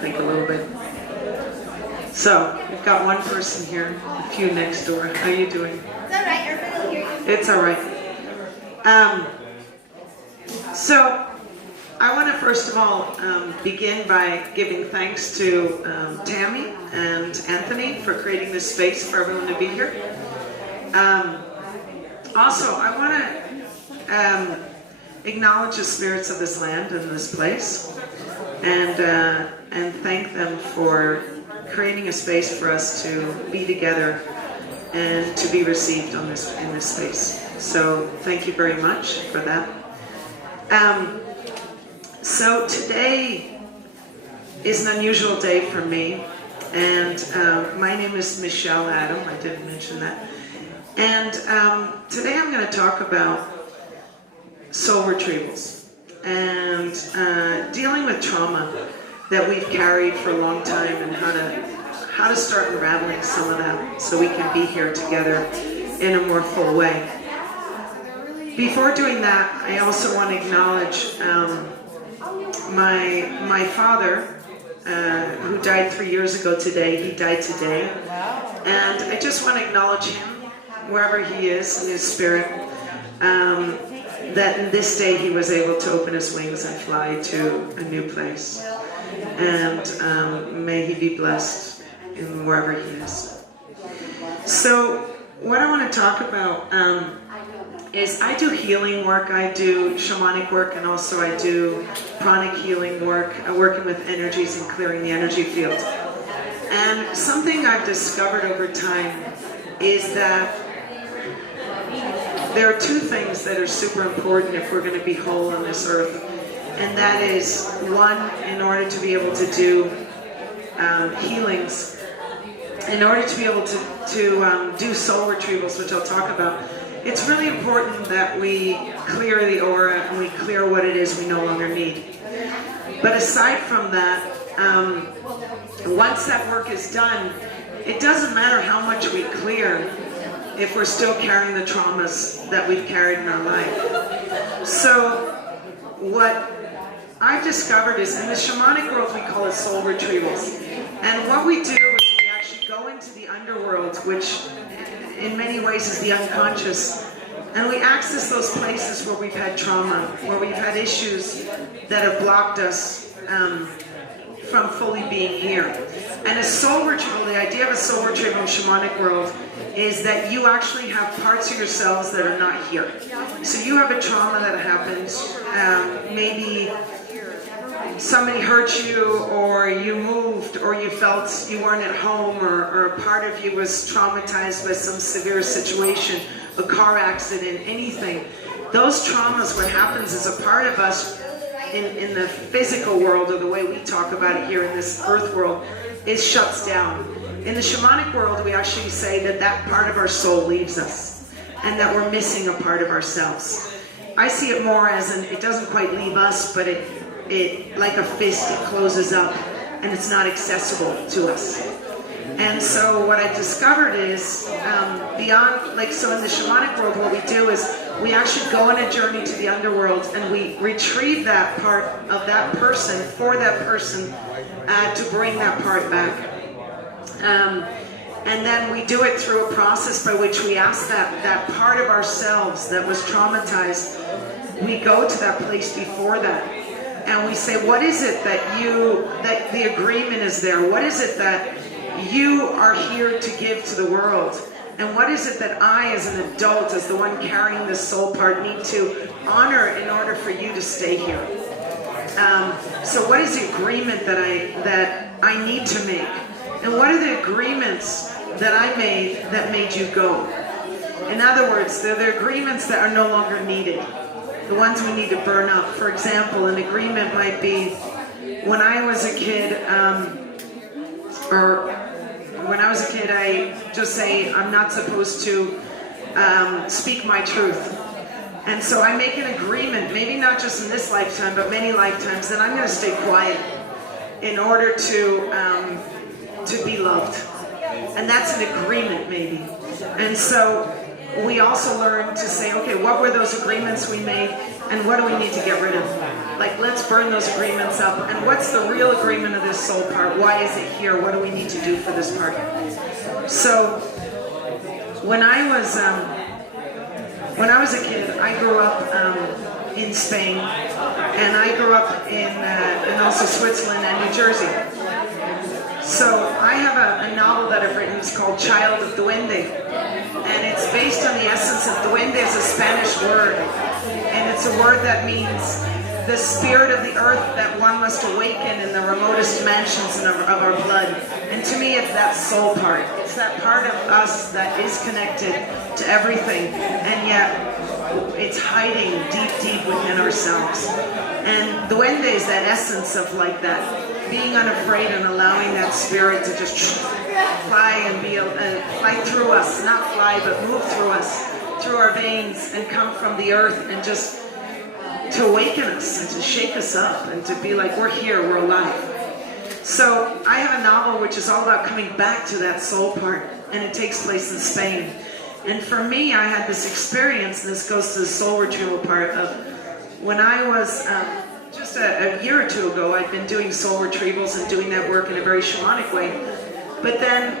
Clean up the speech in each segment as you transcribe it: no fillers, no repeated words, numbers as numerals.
think a little bit. So, we've got one person here, a few next door. How are you doing? It's alright, everybody will hear you. It's alright. So, I want to first of all begin by giving thanks to Tammy and Anthony for creating this space for everyone to be here. Also, I want to acknowledge the spirits of this land and this place, and thank them for creating a space for us to be together and to be received in this space. So thank you very much for that. So today is an unusual day for me, and my name is Michelle Adam. I didn't mention that. And today I'm going to talk about soul retrievals and dealing with trauma that we've carried for a long time, and how to start unraveling some of that so we can be here together in a more full way. Before doing that, I also want to acknowledge my father, who died 3 years ago today. He died today, and I just want to acknowledge him wherever he is in his spirit, that in this day he was able to open his wings and fly to a new place. And may he be blessed in wherever he is. So what I want to talk about is I do healing work, I do shamanic work, and also I do pranic healing work, working with energies and clearing the energy field. And something I've discovered over time is that there are two things that are super important if we're going to be whole on this earth. And that is, one, in order to be able to do healings, in order to be able to do soul retrievals, which I'll talk about, it's really important that we clear the aura and we clear what it is we no longer need. But aside from that, once that work is done, it doesn't matter how much we clear if we're still carrying the traumas that we've carried in our life. So what I've discovered is, in the shamanic world we call it soul retrievals. And what we do is we actually go into the underworld, which in many ways is the unconscious, and we access those places where we've had trauma, where we've had issues that have blocked us from fully being here. And a soul retrieval, the idea of a soul retrieval in the shamanic world is that you actually have parts of yourselves that are not here. So you have a trauma that happened, maybe somebody hurt you, or you moved, or you felt you weren't at home, or a part of you was traumatized by some severe situation, a car accident, anything. Those traumas, what happens is a part of us in the physical world, or the way we talk about it here in this earth world, is shuts down. In the shamanic world, we actually say that that part of our soul leaves us, and that we're missing a part of ourselves. I see it more as it doesn't quite leave us, but it like a fist, it closes up and it's not accessible to us. And so what I discovered is beyond, so in the shamanic world, what we do is we actually go on a journey to the underworld, and we retrieve that part of that person for that person to bring that part back. And then we do it through a process by which we ask that part of ourselves that was traumatized, we go to that place before that. And we say, what is it that the agreement is there? What is it that you are here to give to the world? And what is it that I, as an adult, as the one carrying this soul part, need to honor in order for you to stay here? So what is the agreement that I need to make? And what are the agreements that I made that made you go? In other words, they're the agreements that are no longer needed. The ones we need to burn up. For example, an agreement might be, when I was a kid, I just say, I'm not supposed to speak my truth. And so I make an agreement, maybe not just in this lifetime, but many lifetimes, that I'm going to stay quiet in order to be loved. And that's an agreement, maybe. And so we also learn to say, okay, what were those agreements we made, and what do we need to get rid of? Like, let's burn those agreements up, and what's the real agreement of this soul part? Why is it here? What do we need to do for this part? So, when I was a kid, I grew up in Spain, and I grew up in also Switzerland and New Jersey. So I have a novel that I've written. It's called Child of Duende, and it's based on the essence of duende. Is a Spanish word, and it's a word that means the spirit of the earth that one must awaken in the remotest mansions of our blood. And to me, it's that soul part. It's that part of us that is connected to everything, and yet it's hiding deep, deep within ourselves. And duende is that essence of like that, being unafraid and allowing that spirit to just fly and fly through us, not fly, but move through us, through our veins, and come from the earth, and just to awaken us and to shake us up and to be like, we're here, we're alive. So I have a novel which is all about coming back to that soul part, and it takes place in Spain. And for me, I had this experience, and this goes to the soul retrieval part of when I was just a year or two ago. I'd been doing soul retrievals and doing that work in a very shamanic way. But then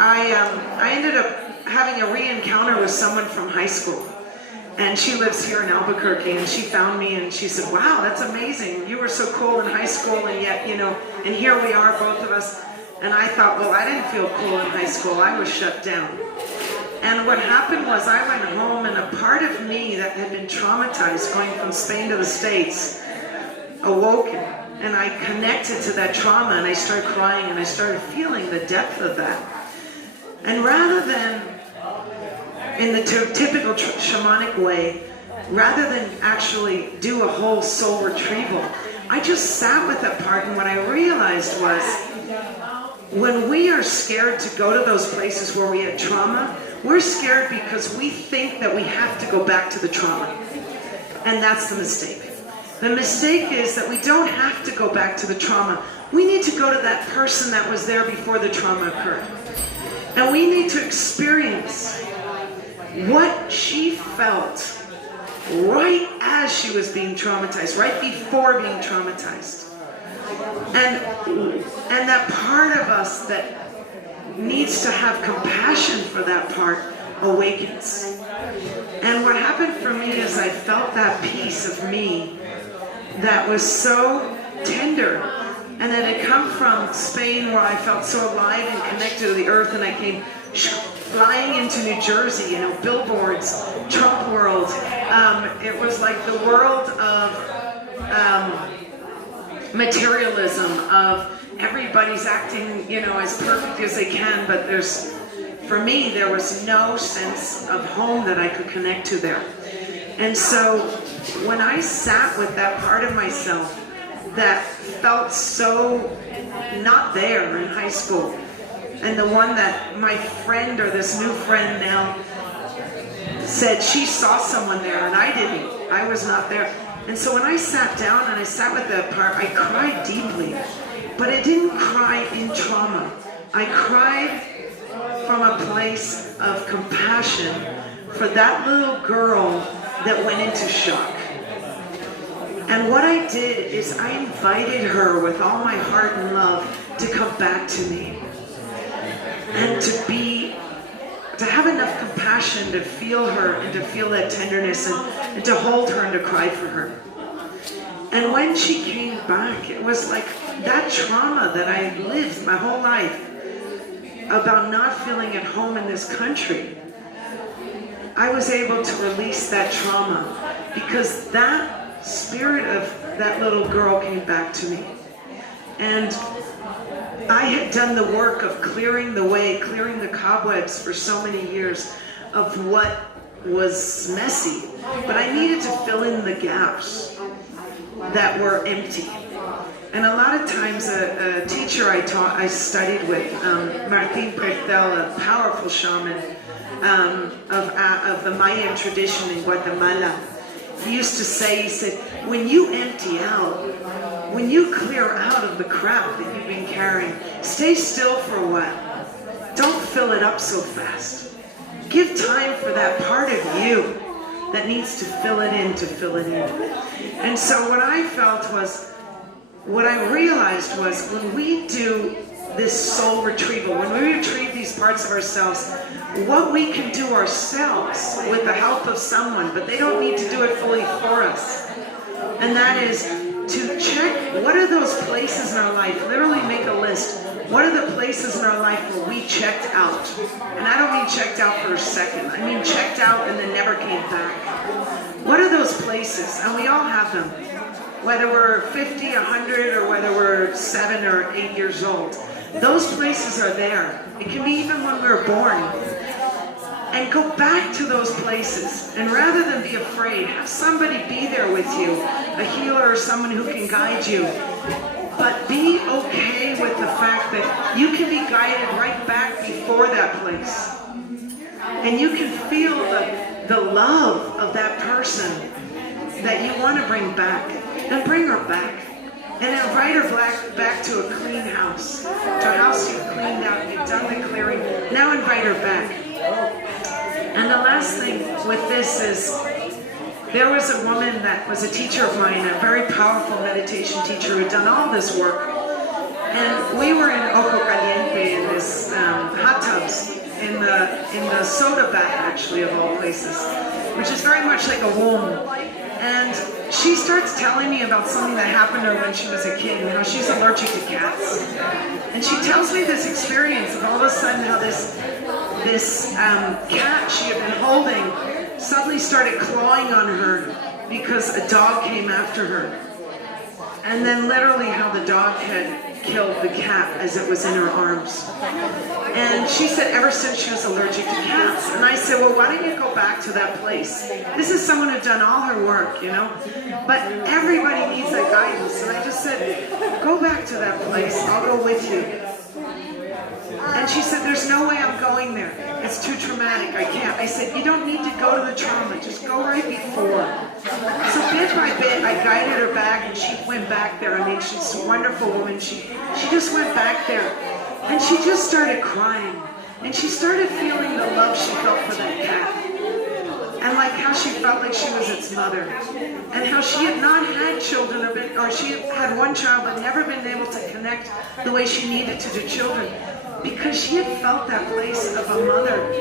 I ended up having a re-encounter with someone from high school. And she lives here in Albuquerque, and she found me and she said, wow, that's amazing. You were so cool in high school, and yet, and here we are, both of us. And I thought, well, I didn't feel cool in high school. I was shut down. And what happened was I went home, and a part of me that had been traumatized going from Spain to the States awoken. And I connected to that trauma, and I started crying, and I started feeling the depth of that. And rather than, in the typical shamanic way, rather than actually do a whole soul retrieval, I just sat with that part, and what I realized was, when we are scared to go to those places where we had trauma, we're scared because we think that we have to go back to the trauma. And that's the mistake. The mistake is that we don't have to go back to the trauma. We need to go to that person that was there before the trauma occurred. And we need to experience what she felt right as she was being traumatized, right before being traumatized. And that part of us that needs to have compassion for that part awakens. And what happened for me is I felt that piece of me that was so tender, and that had come from Spain, where I felt so alive and connected to the earth, and I came flying into New Jersey, billboards, Trump world. It was like the world of materialism, of everybody's acting, as perfect as they can, but for me, there was no sense of home that I could connect to there. And so, when I sat with that part of myself that felt so not there in high school, and the one that my friend, or this new friend now, said she saw someone there, and I didn't. I was not there. And so when I sat down and I sat with that part, I cried deeply. But I didn't cry in trauma. I cried from a place of compassion for that little girl that went into shock. And what I did is I invited her with all my heart and love to come back to me. And to have enough compassion to feel her and to feel that tenderness and to hold her and to cry for her. And when she came back, it was like that trauma that I lived my whole life about not feeling at home in this country. I was able to release that trauma because that spirit of that little girl came back to me. And I had done the work of clearing the way, clearing the cobwebs for so many years of what was messy. But I needed to fill in the gaps that were empty. And a lot of times a teacher I studied with, Martin Prechtel, a powerful shaman of the Mayan tradition in Guatemala, he used to say, he said, when you empty out, when you clear out of the crap that you've been carrying, stay still for a while. Don't fill it up so fast. Give time for that part of you that needs to fill it in, to fill it in. And so what I felt was, what I realized was, when we do this soul retrieval, when we retrieve these parts of ourselves, what we can do ourselves with the help of someone, but they don't need to do it fully for us. And that is to check, what are those places in our life? Literally make a list. What are the places in our life where we checked out? And I don't mean checked out for a second. I mean checked out and then never came back. What are those places? And we all have them. Whether we're 50, 100, or whether we're 7 or 8 years old. Those places are there. It can be even when we were born. And go back to those places. And rather than be afraid, have somebody be there with you. A healer or someone who can guide you. But be okay with the fact that you can be guided right back before that place. And you can feel the love of that person that you want to bring back. Then bring her back. And invite her back to a clean house. To a house you've cleaned out, you've done the clearing. Now invite her back. And the last thing with this is, there was a woman that was a teacher of mine, a very powerful meditation teacher who had done all this work. And we were in Oco Caliente in this hot tubs, in the soda bath, actually, of all places, which is very much like a womb. And she starts telling me about something that happened to her when she was a kid and how she's allergic to cats. And she tells me this experience of all of a sudden how this cat she had been holding suddenly started clawing on her because a dog came after her. And then literally how the dog had killed the cat as it was in her arms. And she said ever since she was allergic to cats. And I said, well, why don't you go back to that place? This is someone who'd done all her work, you know. But everybody needs that guidance. And I just said, go back to that place. I'll go with you. And she said, there's no way I'm going there. It's too traumatic. I can't. I said, you don't need to go to the trauma. Just go right before. So bit by bit, I guided her back, and she went back there. I mean, she's a wonderful woman. She just went back there. And she just started crying. And she started feeling the love she felt for that cat. And like how she felt like she was its mother. And how she had not had children, or she had one child but never been able to connect the way she needed to do children. Because she had felt that place of a mother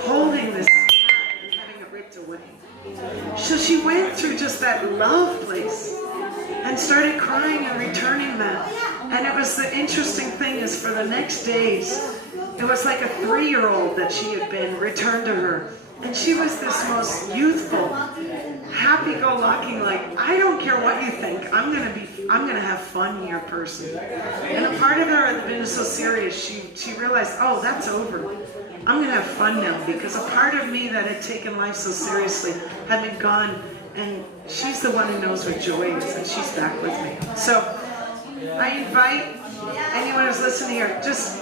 holding this cat and having it ripped away. So she went through just that love place and started crying and returning that. And it was the interesting thing is for the next days, it was like a 3-year-old that she had been returned to her. And she was this most youthful, happy-go-lucky, like, I don't care what you think, I'm gonna have fun here person. And a part of her had been so serious, she realized, oh, that's over. I'm gonna have fun now, because a part of me that had taken life so seriously had been gone, and she's the one who knows what joy is, and she's back with me. So I invite anyone who's listening here, just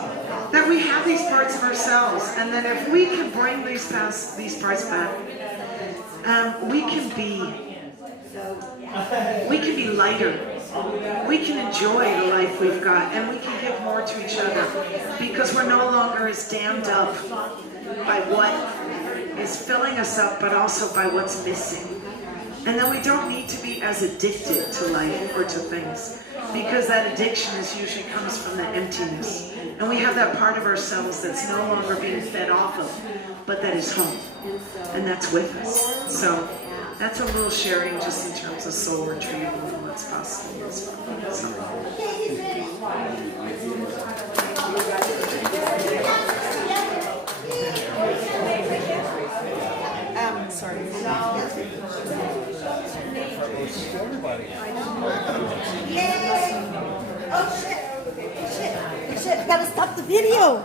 that we have these parts of ourselves, and that if we can bring these parts back, we can be lighter. We can enjoy the life we've got, and we can give more to each other, because we're no longer as dammed up by what is filling us up, but also by what's missing. And then we don't need to be as addicted to life or to things, because that addiction usually comes from the emptiness. And we have that part of ourselves that's no longer being fed off of, but that is home, and that's with us. So that's a little sharing just in terms of soul retrieval and what's possible. Sorry. Yay! Oh shit! Shit! Shit! Gotta stop the video.